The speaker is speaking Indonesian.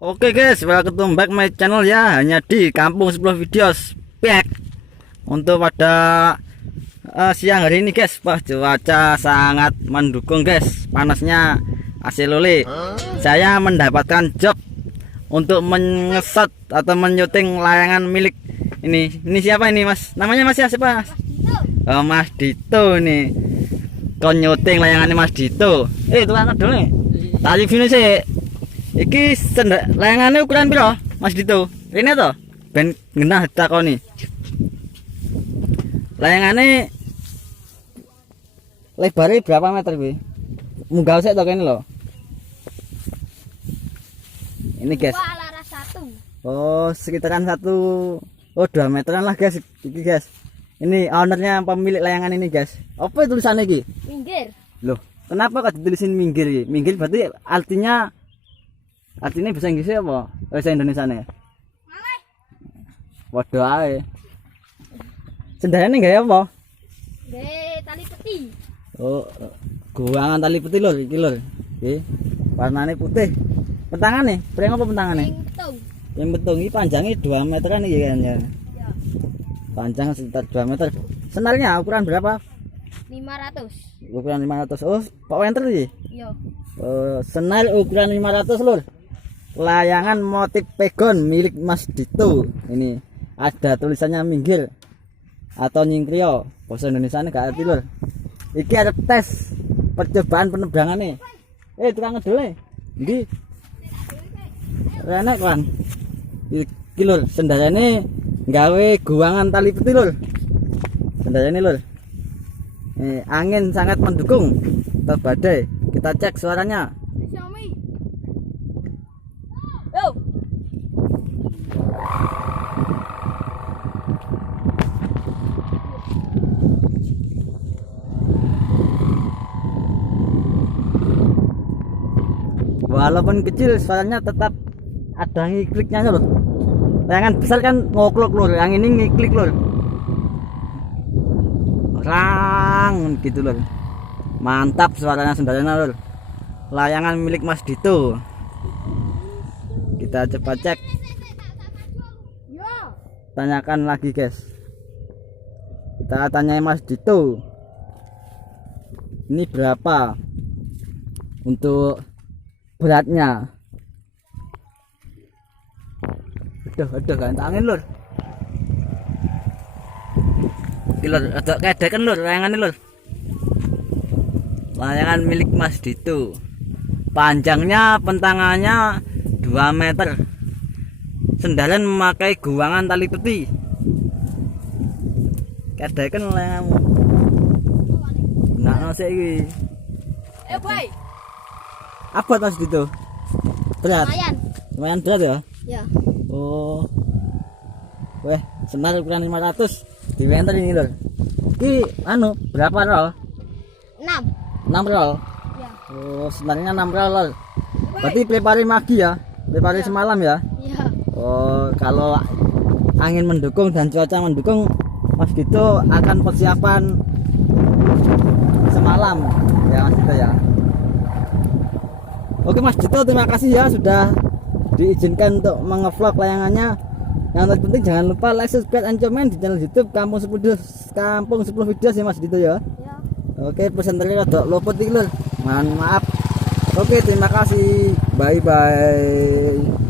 Oke guys, welcome back my channel ya. Hanya di Kampung 10 Videos back. Untuk pada siang hari ini guys, wah cuaca sangat mendukung guys. Panasnya AC lole. Saya mendapatkan job untuk mengesot atau menyuting layangan milik ini. Ini siapa ini mas? Namanya mas siapa? Oh, Mas Dito nih. Kon nyuting layangannya Mas Dito. Tukang dulu nih. Tadi video sih. Iki layangannya ukuran piro Mas Dito? Ini toh ben genah takoni. Layangannya lebarnya berapa meter kuwi? Munggah sik to kene lho. Ini guys. Oh, sekitaran 2 meteran lah guys. Iki guys. Ini ownernya pemilik layangan ini guys. Apa tulisannya iki? Minggir. Loh, kenapa kok ditulisin minggir iki? Minggir berarti artinya bahasa Inggrisnya apa? Bahasa Indonesia nih. Waduh ae. Sendalane gawe apa? Gawe tali peti. Oh, guangan tali peti lho iki lho. Nggih. Warnane putih. Pentangane, preng apa pentangane? Betung. Yang betung iki panjangnya 2 meteran iki kan ya. Ya. Panjang sekitar 2 meter. Senarnya ukuran berapa? 500. Ukuran 500. Oh, Pak Wenter iki. Yo. Senar ukuran 500 lur. Layangan motif pegon milik Mas Dito. Ini ada tulisannya minggir atau nyingkrio. Bahasa Indonesia ini gak ngerti lur. Iki ada tes percobaan penerbangan nih. Tukang ngedole. Ndi? Renek kan. Iki lur, sendalane gawe guangan tali peti lur. Sendalane lur. Angin sangat mendukung atau badai. Kita cek suaranya. Xiaomi. Yo. Walaupun kecil suaranya tetap ada ngikliknya lur. Layangan besar kan ngoklok lur, yang ini ngiklik lur. Rang gitu lur. Mantap suaranya sendalanya lur. Layangan milik Mas Dito. Kita coba cek. Yo. Tanyakan lagi guys. Kita tanya Mas Dito. Ini berapa untuk beratnya? Aduh kan angin lur. Lur, ada kedekan lur layangan lur. Layangan milik Mas Dito. Panjangnya pentangannya 2 meter. Sendalan memakai guangan tali peti. Kedekan layangan. Nah, sik iki. Boy. Apa Mas Dito? Berat. Lumayan berat ya? Ya. Oh. Weh, senar ukuran 500. Diwenter ini lho. Iki berapa roll? 6 roll. Ya. Oh, senarnya 6 roll lho. Berarti prepare magi ya? Prepare semalam ya? Ya. Oh, kalau angin mendukung dan cuaca mendukung, Mas Dito akan persiapan semalam ya Mas Dito ya. Oke Mas Dito, terima kasih ya sudah diizinkan untuk mengevlog layangannya. Yang terpenting jangan lupa like, subscribe, dan komen di channel YouTube Kampung 10 Videos ya Mas Dito ya. Ya. Oke, pesan tadi rada luput iki lur. Mohon maaf. Oke, terima kasih. Bye bye.